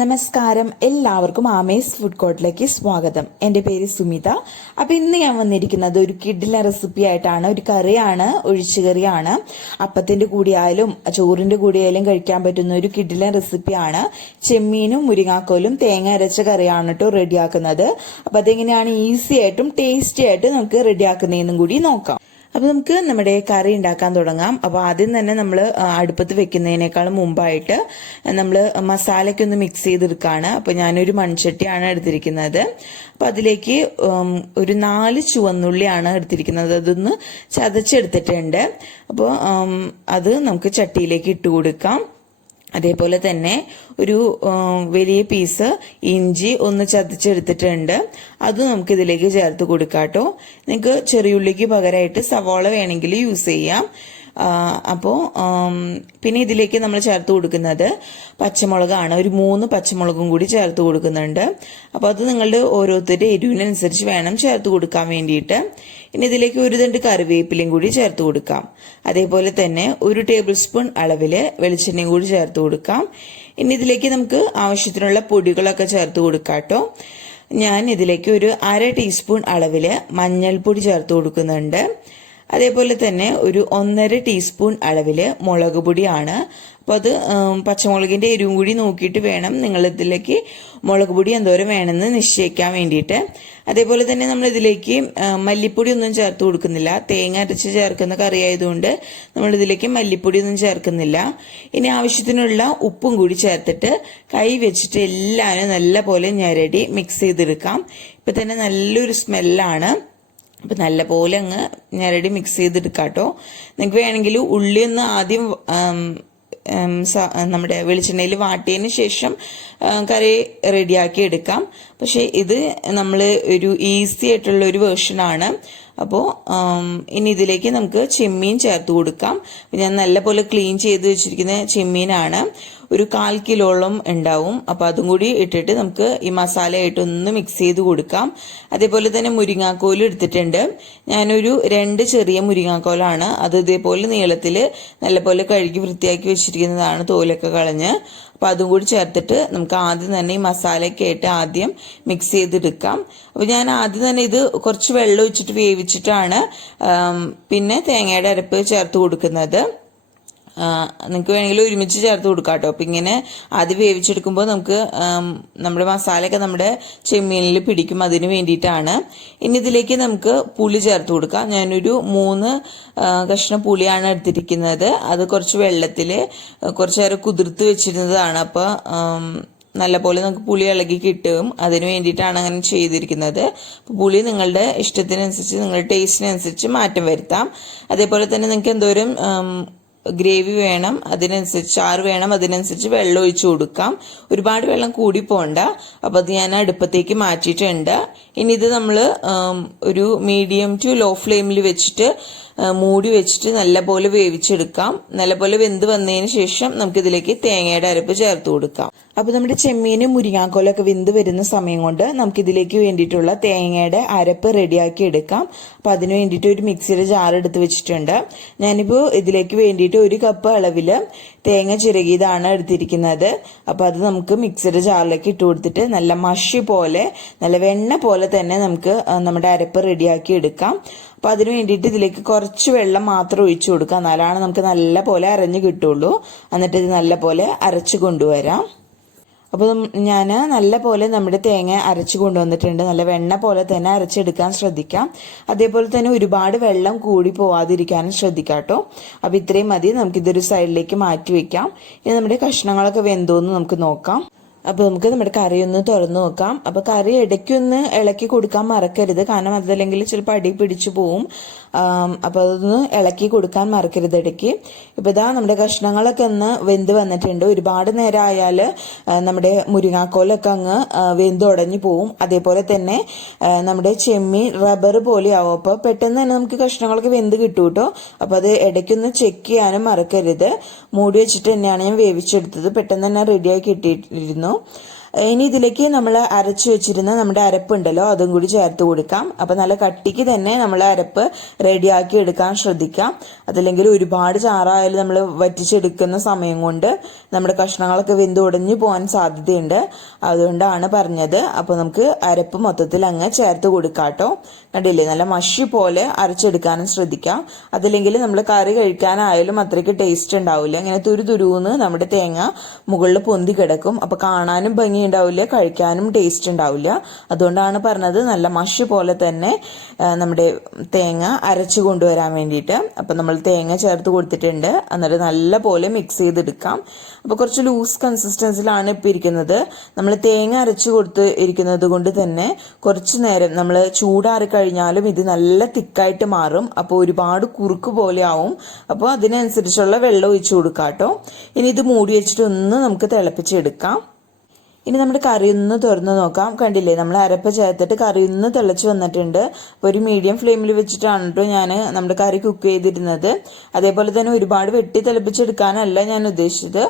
നമസ്കാരം, എല്ലാവർക്കും ആമേസ് ഫുഡ് കോർട്ടിലേക്ക് സ്വാഗതം. എൻ്റെ പേര് സുമിത. അപ്പൊ ഇന്ന് ഞാൻ വന്നിരിക്കുന്നത് ഒരു കിഡിലെ റെസിപ്പി ആയിട്ടാണ്. ഒരു കറിയാണ്, ഒഴിച്ചുകറിയാണ്. അപ്പത്തിന്റെ കൂടിയായാലും ചോറിന്റെ കൂടിയായാലും കഴിക്കാൻ പറ്റുന്ന ഒരു കിഡിലെ റെസിപ്പിയാണ്. ചെമ്മീനും മുരിങ്ങാക്കോലും തേങ്ങ അരച്ച കറിയാണ് കേട്ടോ റെഡിയാക്കുന്നത്. അപ്പൊ അതെങ്ങനെയാണ് ഈസി ആയിട്ടും ടേസ്റ്റി ആയിട്ട് നമുക്ക് റെഡിയാക്കുന്നതെന്നും കൂടി നോക്കാം. അപ്പോൾ നമുക്ക് നമ്മുടെ കറി ഉണ്ടാക്കാൻ തുടങ്ങാം. അപ്പോൾ ആദ്യം തന്നെ നമ്മൾ അടുപ്പത്ത് വെക്കുന്നതിനേക്കാളും മുമ്പായിട്ട് നമ്മൾ മസാലയ്ക്കൊന്ന് മിക്സ് ചെയ്തെടുക്കുകയാണ്. അപ്പോൾ ഞാനൊരു മൺചട്ടിയാണ് എടുത്തിരിക്കുന്നത്. അപ്പോൾ അതിലേക്ക് ഒരു 4 ചുവന്നുള്ളിയാണ് എടുത്തിരിക്കുന്നത്. അതൊന്ന് ചതച്ചെടുത്തിട്ടുണ്ട്. അപ്പോൾ അത് നമുക്ക് ചട്ടിയിലേക്ക് ഇട്ട് കൊടുക്കാം. അതേപോലെ തന്നെ ഒരു വലിയ പീസ് ഇഞ്ചി ഒന്ന് ചതച്ചെടുത്തിട്ടുണ്ട്. അത് നമുക്ക് ഇതിലേക്ക് ചേർത്ത് കൊടുക്കാം കേട്ടോ. നിങ്ങൾക്ക് ചെറിയുള്ളിക്ക് പകരമായിട്ട് സവാള വേണമെങ്കിൽ യൂസ് ചെയ്യാം. അപ്പോൾ പിന്നെ ഇതിലേക്ക് നമ്മൾ ചേർത്ത് കൊടുക്കുന്നത് പച്ചമുളകാണ്. ഒരു 3 പച്ചമുളകും കൂടി ചേർത്ത് കൊടുക്കുന്നുണ്ട്. അപ്പോൾ അത് നിങ്ങളുടെ ഓരോരുത്തരുടെ എരിവിനനുസരിച്ച് വേണം ചേർത്ത് കൊടുക്കാൻ വേണ്ടിയിട്ട്. ഇനി ഇതിലേക്ക് ഒരു തണ്ട് കറിവേപ്പിലയും കൂടി ചേർത്ത് കൊടുക്കാം. അതേപോലെ തന്നെ 1 ടേബിൾ സ്പൂൺ അളവില് വെളിച്ചെണ്ണയും കൂടി ചേർത്ത് കൊടുക്കാം. ഇനി ഇതിലേക്ക് നമുക്ക് ആവശ്യത്തിനുള്ള പൊടികളൊക്കെ ചേർത്ത് കൊടുക്കാം കേട്ടോ. ഞാൻ ഇതിലേക്ക് ഒരു 1/2 ടീസ്പൂൺ അളവില് മഞ്ഞൾപ്പൊടി ചേർത്ത് കൊടുക്കുന്നുണ്ട്. അതേപോലെ തന്നെ ഒരു 1.5 ടീസ്പൂൺ അളവില് മുളക് പൊടിയാണ്. അപ്പോൾ അത് പച്ചമുളകിന്റെ എരിവും കൂടി നോക്കിയിട്ട് വേണം നിങ്ങൾ ഇതിലേക്ക് മുളക് പൊടി എന്തോരം വേണമെന്ന് നിശ്ചയിക്കാൻ വേണ്ടിയിട്ട്. അതേപോലെ തന്നെ നമ്മൾ ഇതിലേക്ക് മല്ലിപ്പൊടി ഒന്നും ചേർത്ത് കൊടുക്കുന്നില്ല. തേങ്ങ അരച്ച് ചേർക്കുന്ന കറി ആയതുകൊണ്ട് നമ്മൾ ഇതിലേക്ക് മല്ലിപ്പൊടി ഒന്നും ചേർക്കുന്നില്ല. ഇനി ആവശ്യത്തിനുള്ള ഉപ്പും കൂടി ചേർത്തിട്ട് കൈ വെച്ചിട്ട് എല്ലാവരും നല്ല പോലെ ഞെരടി മിക്സ് ചെയ്തെടുക്കാം. ഇപ്പൊ തന്നെ നല്ലൊരു സ്മെല്ലാണ്. അപ്പം നല്ല പോലെ അങ്ങ് ഞെരടി മിക്സ് ചെയ്തെടുക്കാം കേട്ടോ. നിങ്ങൾക്ക് വേണമെങ്കിൽ ഉള്ളി ഒന്ന് ആദ്യം നമ്മുടെ വെളിച്ചെണ്ണയിൽ വാട്ടിയതിന് ശേഷം കറി റെഡിയാക്കി എടുക്കാം. പക്ഷെ ഇത് നമ്മൾ ഒരു ഈസി ആയിട്ടുള്ള ഒരു വേർഷനാണ്. അപ്പോൾ ഇനി ഇതിലേക്ക് നമുക്ക് ചെമ്മീൻ ചേർത്ത് കൊടുക്കാം. ഞാൻ നല്ലപോലെ ക്ലീൻ ചെയ്ത് വെച്ചിരിക്കുന്ന ചെമ്മീനാണ്. ഒരു 1/4 കിലോളം ഉണ്ടാവും. അപ്പോൾ അതും കൂടി ഇട്ടിട്ട് നമുക്ക് ഈ മസാലയായിട്ട് ഒന്ന് മിക്സ് ചെയ്ത് കൊടുക്കാം. അതേപോലെ തന്നെ മുരിങ്ങാക്കോൽ എടുത്തിട്ടുണ്ട്. ഞാനൊരു 2 ചെറിയ മുരിങ്ങാക്കോലാണ്. അത് ഇതേപോലെ നീളത്തിൽ നല്ലപോലെ കഴുകി വൃത്തിയാക്കി വെച്ചിരിക്കുന്നതാണ്, തോലൊക്കെ കളഞ്ഞ്. അപ്പോൾ അതും കൂടി ചേർത്തിട്ട് നമുക്ക് ആദ്യം തന്നെ ഈ മസാലയൊക്കെ ആയിട്ട് ആദ്യം മിക്സ് ചെയ്തെടുക്കാം. അപ്പോൾ ഞാൻ ആദ്യം തന്നെ ഇത് കുറച്ച് വെള്ളം ഒഴിച്ചിട്ട് വേവിച്ചിട്ടാണ് പിന്നെ തേങ്ങയുടെ അരപ്പ് ചേർത്ത് കൊടുക്കുന്നത്. നിങ്ങൾക്ക് വേണമെങ്കിൽ ഒരുമിച്ച് ചേർത്ത് കൊടുക്കാം കേട്ടോ. അപ്പം ഇങ്ങനെ ആദ്യം വേവിച്ചെടുക്കുമ്പോൾ നമുക്ക് നമ്മുടെ മസാലയൊക്കെ നമ്മുടെ ചെമ്മീനിൽ പിടിക്കും. അതിന് വേണ്ടിയിട്ടാണ്. ഇനി ഇതിലേക്ക് നമുക്ക് പുളി ചേർത്ത് കൊടുക്കാം. ഞാനൊരു 3 കഷ്ണം പുളിയാണ് എടുത്തിരിക്കുന്നത്. അത് കുറച്ച് വെള്ളത്തിൽ കുറച്ച് നേരം കുതിർത്ത് വെച്ചിരുന്നതാണ്. അപ്പോൾ നല്ലപോലെ നമുക്ക് പുളി ഇളകി കിട്ടും. അതിന് വേണ്ടിയിട്ടാണ് അങ്ങനെ ചെയ്തിരിക്കുന്നത്. പുളി നിങ്ങളുടെ ഇഷ്ടത്തിനനുസരിച്ച്, നിങ്ങളുടെ ടേസ്റ്റിനനുസരിച്ച് മാറ്റം വരുത്താം. അതേപോലെ തന്നെ നിങ്ങൾക്ക് എന്തോരം ഗ്രേവി വേണം അതിനനുസരിച്ച്, ചാറ് വേണം അതിനനുസരിച്ച് വെള്ളം ഒഴിച്ചു കൊടുക്കാം. ഒരുപാട് വെള്ളം കൂടി പോണ്ട. അപ്പോൾ അത് ഞാൻ അടുപ്പത്തേക്ക് മാറ്റിയിട്ടുണ്ട്. ഇനി ഇത് നമ്മൾ ഒരു മീഡിയം ടു ലോ ഫ്ലെയിമിൽ വെച്ചിട്ട് മൂടി വെച്ചിട്ട് നല്ലപോലെ വേവിച്ചെടുക്കാം. നല്ലപോലെ വെന്ത് വന്നതിന് ശേഷം നമുക്കിതിലേക്ക് തേങ്ങയുടെ അരപ്പ് ചേർത്ത് കൊടുക്കാം. അപ്പോൾ നമ്മുടെ ചെമ്മീനും മുരിങ്ങാക്കോലൊക്കെ വെന്ത് വരുന്ന സമയം കൊണ്ട് നമുക്കിതിലേക്ക് വേണ്ടിയിട്ടുള്ള തേങ്ങയുടെ അരപ്പ് റെഡിയാക്കി എടുക്കാം. അപ്പോൾ അതിന് വേണ്ടിയിട്ട് ഒരു മിക്സിയുടെ ജാർ എടുത്ത് വെച്ചിട്ടുണ്ട്. ഞാനിപ്പോൾ ഇതിലേക്ക് വേണ്ടിയിട്ട് 1 കപ്പ് അളവിൽ തേങ്ങ ചിരകിയതാണ് എടുത്തിരിക്കുന്നത്. അപ്പോൾ അത് നമുക്ക് മിക്സിയുടെ ജാറിലേക്ക് ഇട്ട് കൊടുത്തിട്ട് നല്ല മഷി പോലെ, നല്ല വെണ്ണ പോലെ തന്നെ നമുക്ക് നമ്മുടെ അരപ്പ് റെഡിയാക്കി എടുക്കാം. അപ്പോൾ അതിന് വേണ്ടിയിട്ട് ഇതിലേക്ക് കുറച്ച് വെള്ളം മാത്രം ഒഴിച്ചു കൊടുക്കാം. എന്നാലാണ് നമുക്ക് നല്ല പോലെ അരഞ്ഞു കിട്ടുള്ളൂ. എന്നിട്ട് ഇത് നല്ല പോലെ അരച്ചു കൊണ്ടുവരാം. അപ്പോൾ ഞാൻ നല്ല പോലെ നമ്മുടെ തേങ്ങ അരച്ചു കൊണ്ടുവന്നിട്ടുണ്ട്. നല്ല വെണ്ണ പോലെ തന്നെ അരച്ചെടുക്കാൻ ശ്രദ്ധിക്കാം. അതേപോലെ തന്നെ ഒരുപാട് വെള്ളം കൂടി പോവാതിരിക്കാനും ശ്രദ്ധിക്കാം കേട്ടോ. അപ്പോൾ ഇത്രയും മതി. നമുക്കിതൊരു സൈഡിലേക്ക് മാറ്റി വെക്കാം. ഇനി നമ്മുടെ കഷ്ണങ്ങളൊക്കെ വെന്തോന്ന് നമുക്ക് നോക്കാം. അപ്പോൾ നമുക്ക് നമ്മുടെ കറി ഒന്ന് തുറന്നു നോക്കാം. അപ്പോൾ കറി ഇടയ്ക്കൊന്ന് ഇളക്കി കൊടുക്കാൻ മറക്കരുത്. കാരണം അതല്ലെങ്കിൽ ചിലപ്പോൾ അടി പിടിച്ചു പോവും. അപ്പോൾ അതൊന്ന് ഇളക്കി കൊടുക്കാൻ മറക്കരുത് ഇടയ്ക്ക്. ഇപ്പോൾ ഇതാ നമ്മുടെ കഷ്ണങ്ങളൊക്കെ ഒന്ന് വെന്ത് വന്നിട്ടുണ്ട്. ഒരുപാട് നേരം ആയാൽ നമ്മുടെ മുരിങ്ങാക്കോലൊക്കെ അങ്ങ് വെന്ത് ഉടഞ്ഞു പോവും. അതേപോലെ തന്നെ നമ്മുടെ ചെമ്മീൻ റബ്ബർ പോലെയാവും. അപ്പോൾ പെട്ടെന്ന് തന്നെ നമുക്ക് കഷ്ണങ്ങളൊക്കെ വെന്ത് കിട്ടും കേട്ടോ. അപ്പോൾ അത് ഇടയ്ക്കൊന്ന് ചെക്ക് ചെയ്യാനും മറക്കരുത്. മൂടി വെച്ചിട്ട് തന്നെയാണ് ഞാൻ വേവിച്ചെടുത്തത്. പെട്ടെന്ന് തന്നെ റെഡിയായി കിട്ടിയിരുന്നു. ഇനി ഇതിലേക്ക് നമ്മൾ അരച്ചു വെച്ചിരുന്ന നമ്മുടെ അരപ്പുണ്ടല്ലോ അതും കൂടി ചേർത്ത് കൊടുക്കാം. അപ്പൊ നല്ല കട്ടിക്ക് തന്നെ നമ്മൾ അരപ്പ് റെഡിയാക്കി എടുക്കാൻ ശ്രദ്ധിക്കാം. അതല്ലെങ്കിൽ ഒരുപാട് ചാറായാലും നമ്മൾ വറ്റിച്ചെടുക്കുന്ന സമയം കൊണ്ട് നമ്മുടെ കഷ്ണങ്ങളൊക്കെ വെന്ത് ഉടഞ്ഞു പോകാൻ സാധ്യതയുണ്ട്. അതുകൊണ്ടാണ് പറഞ്ഞത്. അപ്പൊ നമുക്ക് അരപ്പ് മൊത്തത്തിൽ അങ്ങ് ചേർത്ത് കൊടുക്കാട്ടോ. കണ്ടില്ലേ, നല്ല മഷി പോലെ അരച്ചെടുക്കാനും ശ്രദ്ധിക്കാം. അതല്ലെങ്കിൽ നമ്മൾ കറി കഴിക്കാനായാലും അത്രയ്ക്ക് ടേസ്റ്റ് ഉണ്ടാവില്ല. ഇങ്ങനെ തുരുന്ന് നമ്മുടെ തേങ്ങ മുകളിൽ പൊന്തി കിടക്കും. അപ്പൊ കാണാനും ഭംഗി ഉണ്ടാവില്ല, കഴിക്കാനും ടേസ്റ്റ് ഉണ്ടാവില്ല. അതുകൊണ്ടാണ് പറഞ്ഞത് നല്ല മഷി പോലെ തന്നെ നമ്മുടെ തേങ്ങ അരച്ചു കൊണ്ടുവരാൻ വേണ്ടിയിട്ട്. അപ്പൊ നമ്മൾ തേങ്ങ ചേർത്ത് കൊടുത്തിട്ടുണ്ട്. എന്നിട്ട് നല്ല പോലെ മിക്സ് ചെയ്തെടുക്കാം. അപ്പൊ കുറച്ച് ലൂസ് കൺസിസ്റ്റൻസിലാണ് ഇപ്പൊ ഇരിക്കുന്നത്. നമ്മൾ തേങ്ങ അരച്ചു കൊടുത്ത് ഇരിക്കുന്നത് കൊണ്ട് തന്നെ കുറച്ചു നേരം നമ്മൾ ചൂടാറി കഴിഞ്ഞാലും ഇത് നല്ല തിക്കായിട്ട് മാറും. അപ്പോൾ ഒരുപാട് കുറുക്ക് പോലെ ആവും. അപ്പോൾ അതിനനുസരിച്ചുള്ള വെള്ളം ഒഴിച്ചു കൊടുക്കാട്ടോ. ഇനി ഇത് മൂടി വെച്ചിട്ട് ഒന്ന് നമുക്ക് തിളപ്പിച്ചെടുക്കാം. ഇനി നമ്മുടെ കറി ഒന്ന് തുറന്ന് നോക്കാം. കണ്ടില്ലേ, നമ്മൾ അരപ്പ് ചേർത്തിട്ട് കറി ഒന്ന് തിളച്ച് വന്നിട്ടുണ്ട്. അപ്പോൾ ഒരു മീഡിയം ഫ്ലെയിമിൽ വെച്ചിട്ടാണ് കേട്ടോ ഞാൻ നമ്മുടെ കറി കുക്ക് ചെയ്തിരുന്നത്. അതേപോലെ തന്നെ ഒരുപാട് വെട്ടി തിളപ്പിച്ചെടുക്കാനല്ല ഞാൻ ഉദ്ദേശിച്ചത്.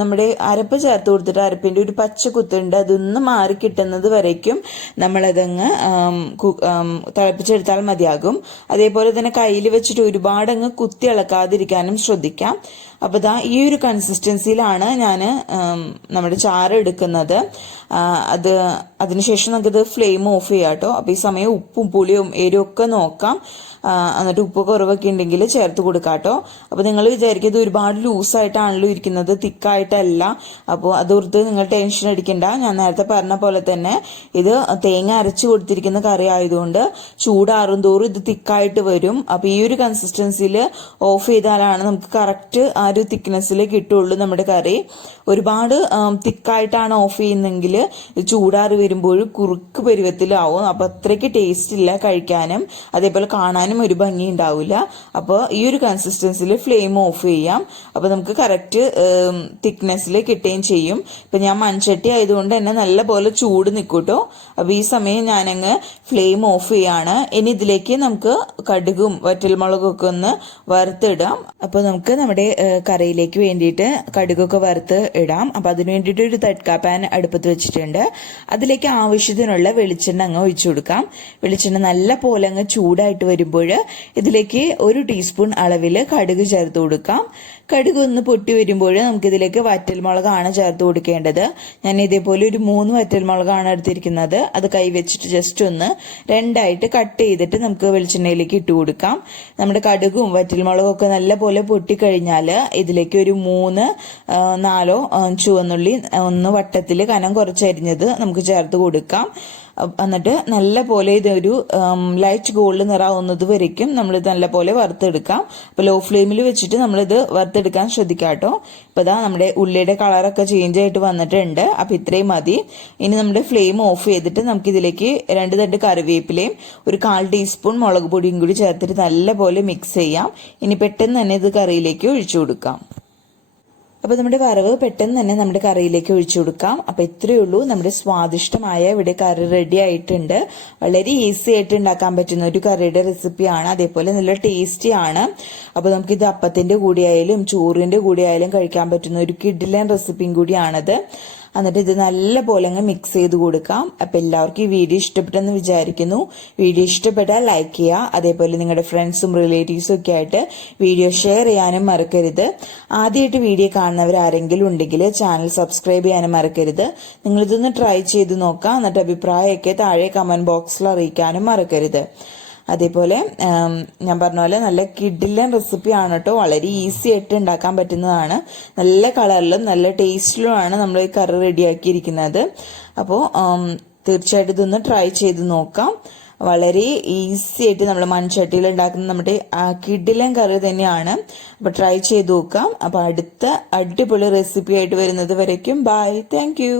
നമ്മുടെ അരപ്പ് ചേർത്ത് കൊടുത്തിട്ട് അരപ്പിൻ്റെ ഒരു പച്ച കുത്തുണ്ട്, അതൊന്ന് മാറി കിട്ടുന്നത് വരയ്ക്കും നമ്മളതങ്ങ് തിളപ്പിച്ചെടുത്താൽ മതിയാകും. അതേപോലെ തന്നെ കയ്യിൽ വെച്ചിട്ട് ഒരുപാട് അങ്ങ് കുത്തി ഇളക്കാതിരിക്കാനും ശ്രദ്ധിക്കാം. അപ്പോൾ ഈ ഒരു കൺസിസ്റ്റൻസിയിലാണ് ഞാൻ നമ്മുടെ ചാറ് എടുക്കുന്നത്. അതിനുശേഷം നമുക്കിത് ഫ്ലെയിം ഓഫ് ചെയ്യാം കേട്ടോ. അപ്പോൾ ഈ സമയം ഉപ്പും പുളിയും എരിവും ഒക്കെ നോക്കാം. എന്നിട്ട് ഉപ്പ് കുറവൊക്കെ ഉണ്ടെങ്കിൽ ചേർത്ത് കൊടുക്കാം കേട്ടോ. അപ്പോൾ നിങ്ങൾ വിചാരിക്കുന്നത് ഒരുപാട് ലൂസായിട്ടാണല്ലോ ഇരിക്കുന്നത്, തിക്കായിട്ടല്ല. അപ്പോൾ അതോർത്ത് നിങ്ങൾ ടെൻഷൻ അടിക്കണ്ട. ഞാൻ നേരത്തെ പറഞ്ഞ പോലെ തന്നെ ഇത് തേങ്ങ അരച്ചു കൊടുത്തിരിക്കുന്ന കറി ആയതുകൊണ്ട് ചൂടാറും തോറും ഇത് തിക്കായിട്ട് വരും. അപ്പോൾ ഈ ഒരു കൺസിസ്റ്റൻസിയിൽ ഓഫ് ചെയ്താലാണ് നമുക്ക് കറക്റ്റ് ആ ഒരു തിക്നെസ്സിൽ കിട്ടുള്ളൂ നമ്മുടെ കറി. ഒരുപാട് തിക്കായിട്ടാണ് ഓഫ് ചെയ്യുന്നെങ്കിൽ ചൂടാറി വരുമ്പോൾ കുറുക്ക് പരുവത്തിലാവും. അപ്പോൾ അത്രയ്ക്ക് ടേസ്റ്റ് ഇല്ല കഴിക്കാനും, അതേപോലെ കാണാനും ഒരു ഭംഗി ഉണ്ടാവില്ല. അപ്പോൾ ഈ ഒരു കൺസിസ്റ്റൻസിയിൽ ഫ്ലെയിം ഓഫ് ചെയ്യാം. അപ്പോൾ നമുക്ക് കറക്റ്റ് തിക്നെസ്സിൽ കിട്ടുകയും ചെയ്യും. ഇപ്പം ഞാൻ മൺചട്ടി ആയതുകൊണ്ട് തന്നെ നല്ല പോലെ ചൂട് നിൽക്കൂട്ടോ. അപ്പോൾ ഈ സമയം ഞാനങ്ങ് ഫ്ലെയിം ഓഫ് ചെയ്യാണ്. ഇനി ഇതിലേക്ക് നമുക്ക് കടുകും വറ്റൽമുളകും ഒക്കെ ഒന്ന് വറുത്തിടാം. അപ്പോൾ നമുക്ക് നമ്മുടെ കറിയിലേക്ക് വേണ്ടിയിട്ട് കടുകൊക്കെ വറുത്ത് ഇടാം. അപ്പോൾ അതിന് വേണ്ടിയിട്ട് ഒരു തട്ട്ക പാൻ അടുപ്പത്ത് വെച്ചിട്ടുണ്ട്. അതിലേക്ക് ആവശ്യത്തിനുള്ള വെളിച്ചെണ്ണ അങ്ങ് ഒഴിച്ചു കൊടുക്കാം. വെളിച്ചെണ്ണ നല്ല പോലെ അങ്ങ് ചൂടായിട്ട് വരുമ്പോൾ ഇതിലേക്ക് 1 ടീസ്പൂൺ അളവിൽ കടുക് ചേർത്ത് കൊടുക്കാം. കടുക് ഒന്ന് പൊട്ടി വരുമ്പോൾ നമുക്കിതിലേക്ക് വറ്റൽമുളകാണ് ചേർത്ത് കൊടുക്കേണ്ടത്. ഞാൻ ഇതേപോലെ ഒരു 3 വറ്റൽമുളകാണ് എടുത്തിരിക്കുന്നത്. അത് കൈ വെച്ചിട്ട് ജസ്റ്റ് ഒന്ന് 2ആയിട്ട് കട്ട് ചെയ്തിട്ട് നമുക്ക് വെളിച്ചെണ്ണയിലേക്ക് ഇട്ട് കൊടുക്കാം. നമ്മുടെ കടുകും വറ്റൽമുളകും ഒക്കെ നല്ല പോലെ പൊട്ടിക്കഴിഞ്ഞാൽ ഇതിലേക്ക് ഒരു 3-4 ചുവന്നുള്ളി ഒന്ന് വട്ടത്തിൽ കനം കുറച്ചരിഞ്ഞത് നമുക്ക് ചേർത്ത് കൊടുക്കാം. എന്നിട്ട് നല്ല പോലെ ഇതൊരു ലൈറ്റ് ഗോൾഡ് നിറാവുന്നത് വരയ്ക്കും നമ്മളിത് നല്ല പോലെ വറുത്തെടുക്കാം. അപ്പോൾ ലോ ഫ്ലെയിമിൽ വെച്ചിട്ട് നമ്മളിത് വറുത്തെടുക്കാൻ ശ്രദ്ധിക്കാം കേട്ടോ. അപ്പോൾ നമ്മുടെ ഉള്ളിയുടെ കളറൊക്കെ ചേഞ്ച് ആയിട്ട് വന്നിട്ടുണ്ട്. അപ്പോൾ ഇത്രയും മതി. ഇനി നമ്മുടെ ഫ്ലെയിം ഓഫ് ചെയ്തിട്ട് നമുക്കിതിലേക്ക് 2 തണ്ട് കറിവേപ്പിലയും ഒരു 1/4 ടീസ്പൂൺ മുളക് പൊടിയും കൂടി ചേർത്തിട്ട് നല്ല പോലെ മിക്സ് ചെയ്യാം. ഇനി പെട്ടെന്ന് തന്നെ ഇത് കറിയിലേക്ക് ഒഴിച്ചു കൊടുക്കാം. അപ്പോൾ നമ്മുടെ വറവ് പെട്ടെന്ന് തന്നെ നമ്മുടെ കറിയിലേക്ക് ഒഴിച്ചു കൊടുക്കാം. അപ്പോൾ ഇത്രയേ ഉള്ളൂ, നമ്മുടെ സ്വാദിഷ്ടമായ ഇവിടെ കറി റെഡി ആയിട്ടുണ്ട്. വളരെ ഈസി ആയിട്ട് ഉണ്ടാക്കാൻ പറ്റുന്ന ഒരു കറിയുടെ റെസിപ്പിയാണ്. അതേപോലെ നല്ല ടേസ്റ്റി ആണ്. അപ്പോൾ നമുക്കിത് അപ്പത്തിന്റെ കൂടെയായാലും ചോറിന്റെ കൂടെയായാലും കഴിക്കാൻ പറ്റുന്ന ഒരു കിഡിലൻ റെസിപ്പിയും കൂടിയാണത്. എന്നിട്ട് ഇത് നല്ല പോലെ അങ്ങ് മിക്സ് ചെയ്ത് കൊടുക്കാം. അപ്പം എല്ലാവർക്കും ഈ വീഡിയോ ഇഷ്ടപ്പെട്ടെന്ന് വിചാരിക്കുന്നു. വീഡിയോ ഇഷ്ടപ്പെട്ടാൽ ലൈക്ക് ചെയ്യുക. അതേപോലെ നിങ്ങളുടെ ഫ്രണ്ട്സും റിലേറ്റീവ്സും ഒക്കെ ആയിട്ട് വീഡിയോ ഷെയർ ചെയ്യാനും മറക്കരുത്. ആദ്യമായിട്ട് വീഡിയോ കാണുന്നവർ ആരെങ്കിലും ഉണ്ടെങ്കിൽ ചാനൽ സബ്സ്ക്രൈബ് ചെയ്യാനും മറക്കരുത്. നിങ്ങളിതൊന്ന് ട്രൈ ചെയ്ത് നോക്കാം. എന്നിട്ട് അഭിപ്രായമൊക്കെ താഴെ കമന്റ് ബോക്സിൽ അറിയിക്കാനും മറക്കരുത്. അതേപോലെ ഞാൻ പറഞ്ഞ പോലെ നല്ല കിഡിലൻ റെസിപ്പിയാണ് കേട്ടോ. വളരെ ഈസി ആയിട്ട് ഉണ്ടാക്കാൻ പറ്റുന്നതാണ്. നല്ല കളറിലും നല്ല ടേസ്റ്റിലുമാണ് നമ്മൾ ഈ കറി റെഡിയാക്കിയിരിക്കുന്നത്. അപ്പോൾ തീർച്ചയായിട്ടും ഇതൊന്ന് ട്രൈ ചെയ്ത് നോക്കാം. വളരെ ഈസി ആയിട്ട് നമ്മൾ മൺചട്ടിയിൽ ഉണ്ടാക്കുന്ന നമ്മുടെ കിഡിലൻ കറി തന്നെയാണ്. അപ്പോൾ ട്രൈ ചെയ്ത് നോക്കാം. അപ്പോൾ അടുത്ത അടിപൊളി റെസിപ്പി ആയിട്ട് വരുന്നത് വരയ്ക്കും ബൈ. Thank you.